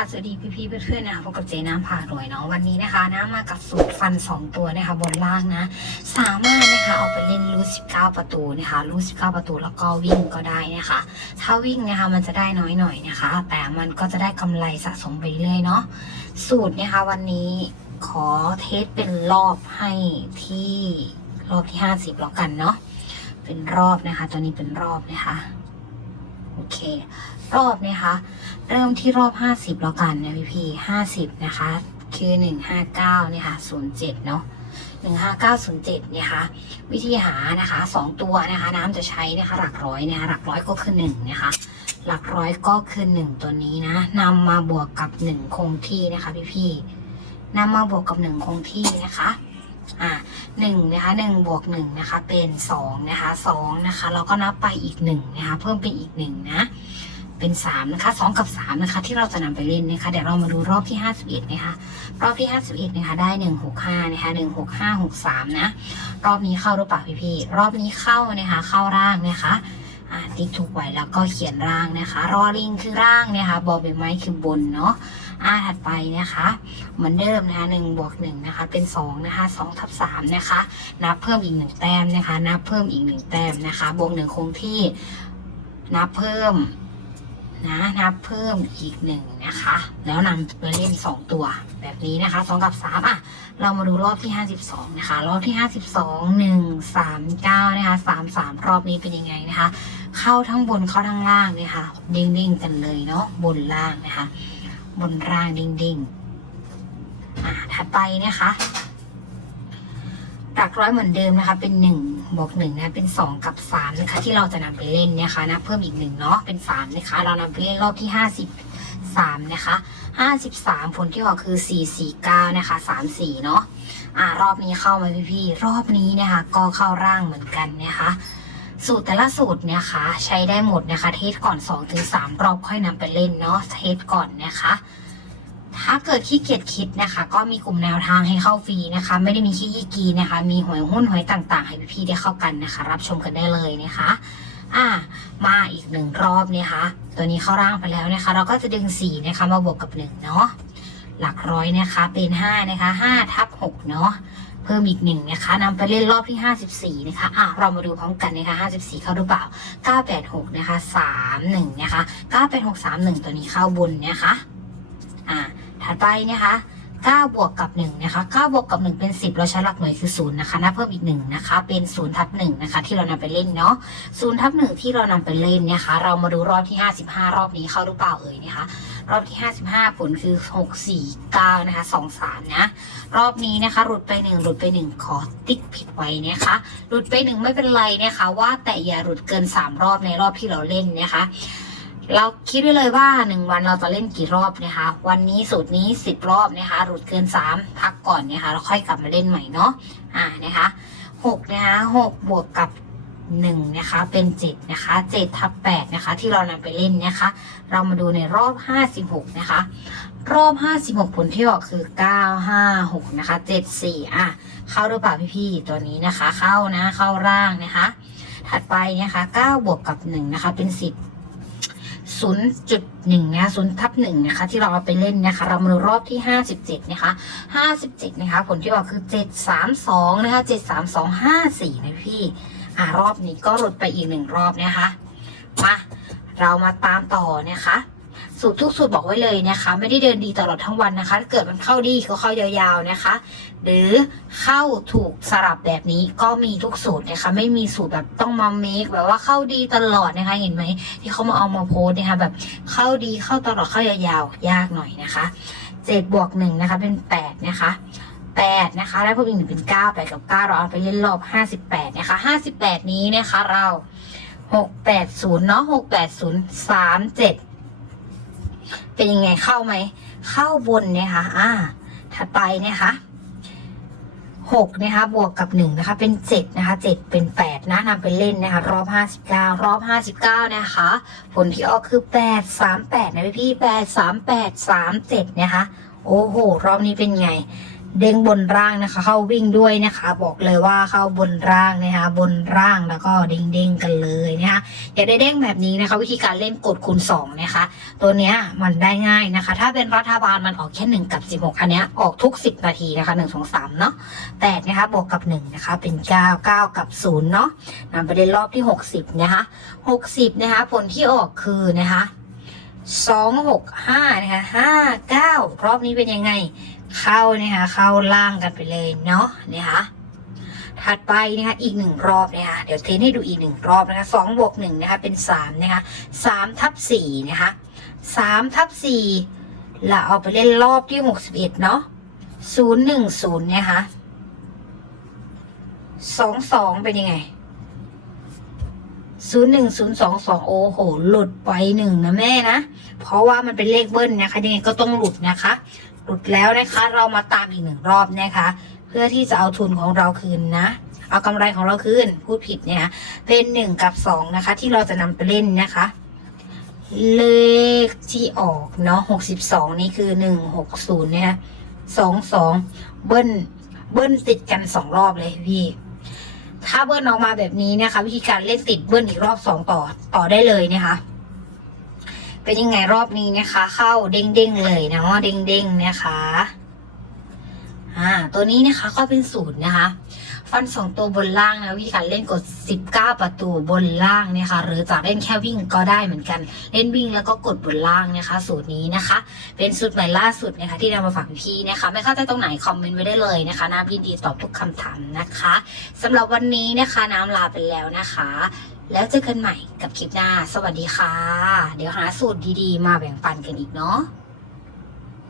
ค่ะสวัสดีพี่ๆเพื่อนๆนะคะพบกับเจน้ำผ่ารวยเนาะวันนี้นะคะน้ำมากับสูตรฟัน 2 ตัวนะคะบนล่างนะ สามารถนะคะเอาไปเล่นรูด19ประตูนะคะรูด19ประตูแล้วก็วิ่งก็ได้นะคะ ถ้าวิ่งนะคะมันจะได้น้อยหน่อยนะคะ แต่มันก็จะได้กำไรสะสมไปเรื่อยเนาะสูตรนะคะวันนี้ขอเทสเป็นรอบให้ที่รอบที่ 50แล้วกันเนาะเป็นรอบนะคะ ตัวนี้เป็นรอบนะคะ เค รอบนะคะ เริ่มที่รอบ 50 แล้วกันนะพี่พี่50นะคะ คือ 159เนี่ยค่ะ07 เนาะ15907เนี่ยค่ะวิธีหานะคะ 2 ตัวนะคะน้ำจะใช้นะคะหลักร้อยนะคะหลักร้อยก็คือ1นะคะหลักร้อยก็คือ 1 ตัวนี้นะนำมาบวกกับ 1 คงที่นะคะพี่พี่นำมาบวกกับ 1 คงที่นะคะอ่า หนึ่งนะคะหนึ่งบวกหนึ่งนะคะเป็นสองนะคะสองนะคะเราก็นับไปอีกหนึ่งนะคะเพิ่มเป็นอีกหนึ่งนะเป็นสามนะคะสองกับสามนะคะที่เราจะนำไปเล่นนะคะเดี๋ยวเรามาดูรอบที่ห้าสิบเอ็ดนะคะรอบที่ห้าสิบเอ็ดนะคะได้หนึ่งหกห้านะคะหนึ่งหกห้าหกสามนะรอบนี้เข้าหรือเปล่าพี่ๆรอบนี้เข้านะคะเข้าร่างนะคะ อ่าติ๊กถูกไว้แล้วก็เขียนร่างนะคะรอลิงคือร่างนะคะบอใบไม้คือบนเนาะอ่าถัดไปนะคะเหมือนเดิมนะคะหนึ่งบวกหนึ่งนะคะเป็นสองนะคะสองทับสามนะคะนับเพิ่มอีกหนึ่งแต้มนะคะนับเพิ่มอีกหนึ่งแต้มนะคะบวกหนึ่งคงที่นับเพิ่มนะนับเพิ่มอีกหนึ่งนะคะ แล้วนำไปเล่นสองตัวแบบนี้นะคะสองกับสามอะ เรามาดูรอบที่ห้าสิบสองนะคะ รอบที่ห้าสิบสองหนึ่งสามเก้านะคะสามสามรอบนี้เป็นยังไงนะคะ เข้าทั้งบนเข้าทั้งล่างเนี่ยค่ะเด้งๆกันเลยเนาะบนล่างนะคะ บนร่างดิ่งๆอ่าถัดไปนะคะหลักร้อยเหมือนเดิมนะคะ เป็นหนึ่งบวกหนึ่งนะเป็นสองกับสามนะคะ ที่เราจะนำไปเล่นนะคะนะเพิ่มอีกหนึ่งเนาะเป็นสามนะคะ เรานำไปเล่นรอบที่ห้าสิบสามนะคะห้าสิบสามผลที่ออกคือสี่สี่เก้านะคะสามสี่เนาะอ่ารอบนี้เข้าไหมพี่พี่รอบนี้นะคะ ก็เข้าร่างเหมือนกันนะคะ สูตรแต่ละสูตรเนะคะใช้ได้หมดนะคะ เทสก่อน2อถึงสรอบค่อยนำไปเล่นเนาะเทสก่อนนะคะถ้าเกิดขี้เกียจคิดนะคะ ก็มีกลุ่มแนวทางให้เข้าฟรีนะคะ ไม่ได้มีขี้ยี่กีนะคะ มีหวยหุ้นหวยต่าง ๆ ให้พี่ๆได้เข้ากันนะคะ รับชมกันได้เลยนะคะ อ่ามาอีกหนึ่งรอบนะคะ ตัวนี้เข้าร่างไปแล้วนะคะ เราก็จะดึงสี่นะคะ มาบวกกับหนึ่งเนาะหลักร้อยนะคะเป็นห้านะคะห้าทับหกเนาะ เพิ่มอีกหนึ่งนะคะนำไปเล่นรอบที่ 54 นะคะอะเรามาดูพร้อมกันนะคะ 54 เข้าหรือเปล่า 986 นะคะ 31 นะคะ 986 31 ตัวนี้เข้าบนนะคะอะถัดไปนะคะ 9 บวกกับ1นะคะ9บวกกับ 1 เป็น 10 เราใช้หลักหน่วยคือ0นะคะนับเพิ่มอีก1นะคะ เป็น0ทับ1นะคะ ที่เรานำไปเล่นเนาะ0ทับ1ที่เรานำไปเล่นนะคะ เรามาดูรอบที่ 55 รอบนี้เข้าหรือเปล่าเอ่ยนะคะ รอบที่ 55 ผลคือ 6 4 9 นะคะ 2 3 นะ รอบนี้นะคะ หลุดไปหนึ่งหลุดไปหนึ่งขอติ๊กผิดไว้นะคะ หลุดไปหนึ่งไม่เป็นไรนะคะ ว่าแต่อย่าหลุดเกินสามรอบในรอบที่เราเล่นนะคะ เราคิดไว้เลยว่าหนึ่งวันเราจะเล่นกี่รอบนะคะ วันนี้สูตรนี้สิบรอบนะคะหลุดเกินสามพักก่อนนะคะแล้วค่อยกลับมาเล่นใหม่เนาะอ่านะคะหกนะคะหกบวกกับหนึ่งนะคะเป็นเจ็ดนะคะเจ็ดทับแปดนะคะ ที่เรานำไปเล่นนะคะ เรามาดูในรอบห้าสิบหกนะคะ รอบ56ผลที่ออกคือ956นะคะ74อะเข้าหรือเปล่าพี่ๆตัวนี้นะคะ เข้านะเข้าร่างนะคะ ถัดไปนะคะ9บวกกับ1นะคะเป็น10 0.1นะ0ทับ1นะคะที่เราเอาไปเล่นนะคะ เรามาดูรอบที่ 57 นะคะ 57 นะคะ ผลที่ออกคือ 732 นะคะ 73254 นะพี่ อ่ารอบนี้ก็หลุดไปอีกหนึ่งรอบนะคะ มา เรามาตามต่อนะคะ สูตรทุกสูตรบอกไว้เลยนะคะ ไม่ได้เดินดีตลอดทั้งวันนะคะถ้าเกิดมันเข้าดีก็เข้ายาวๆนะคะ หรือเข้าถูกสลับแบบนี้ก็มีทุกสูตรนะคะ ไม่มีสูตรแบบต้องมาเมคแบบว่าเข้าดีตลอดนะคะ เห็นไหมที่เขามาเอามาโพสนะคะแบบเข้าดีเข้าตลอดเข้ายาวๆยากหน่อยนะคะเจ็ดบวกหนึ่งนะคะ เป็นแปดนะคะ8นะคะแล้วพวกอีกหนึ่งเป็น9 8กับ 9 เราเอาไปเล่นรอบ 58 นะคะ 58 นี้นะคะเรา 680 เนาะ680 37 เป็นยังไงเข้าไหม เข้าบนเนี่ยค่ะอ่า ถัดไปเนี่ยค่ะหกนะคะบวกกับหนึ่งนะคะ เป็นเจ็ดนะคะเจ็ดเป็นแปดนะนำไปเล่นนะคะ รอบห้าสิบเก้ารอบห้าสิบเก้านะคะ ผลที่ออกคือแปดสามแปดนะพี่แปดสามแปดสามเจ็ดนะคะ โอ้โห รอบนี้เป็นไง เด้งบนร่างนะคะ เข้าวิ่งด้วยนะคะ บอกเลยว่าเข้าบนร่างนะคะ บนร่างแล้วก็เด้งเด้งกันเลยนะคะอยากได้เด้งแบบนี้นะคะ วิธีการเล่นกดคูณสองนะคะ ตัวเนี้ยมันได้ง่ายนะคะ ถ้าเป็นรัฐบาลมันออกแค่หนึ่งกับสิบหกอันเนี้ยออกทุกสิบนาทีนะคะหนึ่งสองสามเนาะแปดนะคะบวกกับหนึ่งนะคะเป็นเก้าเก้ากับศูนย์เนาะนำไปเล่นรอบที่หกสิบนะคะหกสิบนะคะผลที่ออกคือนะคะ สองหกห้านะคะห้าเก้ารอบนี้เป็นยังไง เข้านะคะเข้าล่างกันไปเลยเนาะนะคะถัดไปนะคะอีกหนึ่งรอบนะคะเดี๋ยวเทนให้ดูอีกหนึ่งรอบนะคะสองบวกหนึ่งนะคะเป็นสามนะคะสามทับสี่นะคะสามทับสี่แล้วเอาไปเล่นรอบที่หกสิบเอ็ดเนาะศูนย์หนึ่งศูนย์นะคะสองสองเป็นยังไง ศูนย์หนึ่งศูนย์สองสองโอ้โห หลุดไปหนึ่งนะแม่นะ เพราะว่ามันเป็นเลขเบิ้ลนะคะยังไงก็ต้องหลุดนะคะ หลุดแล้วนะคะ เรามาตามอีกหนึ่งรอบนะคะ เพื่อที่จะเอาทุนของเราคืนนะ เอากำไรของเราคืนพูดผิดเนี่ยเป็นหนึ่งกับสองนะคะ ที่เราจะนำไปเล่นนะคะ เลขที่ออกเนาะหกสิบสองนี่คือหนึ่งหกศูนย์เนี่ยสองสองเบิ้ลเบิ้ลติดกันสองรอบเลยพี่ ถ้าเบิ้ลออกมาแบบนี้นะคะ วิธีการเล่นติดเบิ้ลอีกรอบสองต่อต่อได้เลยนะคะ เป็นยังไงรอบนี้นะคะ เข้าเด้งๆเลยนะเด้งๆนะคะ อ่าตัวนี้นะคะก็เป็นสูตรนะคะ ฟันสองตัวบนล่างนะวิธีการเล่นกด 19 ประตูบนล่างนะคะ หรือจะเล่นแค่วิ่งก็ได้เหมือนกัน เล่นวิ่งแล้วก็กดบนล่างนะคะ สูตรนี้นะคะ เป็นสูตรใหม่ล่าสุดนะคะ ที่นำมาฝากพี่นะคะ ไม่เข้าใจตรงไหนคอมเมนต์ไว้ได้เลยนะคะ น้ำยินดีตอบทุกคำถามนะคะสำหรับวันนี้นะคะน้ำลาไปแล้วนะคะ แล้วเจอกันใหม่กับคลิปหน้า สวัสดีค่ะ เดี๋ยวหาสูตรดีๆ มาแบ่งปันกันอีกเนาะ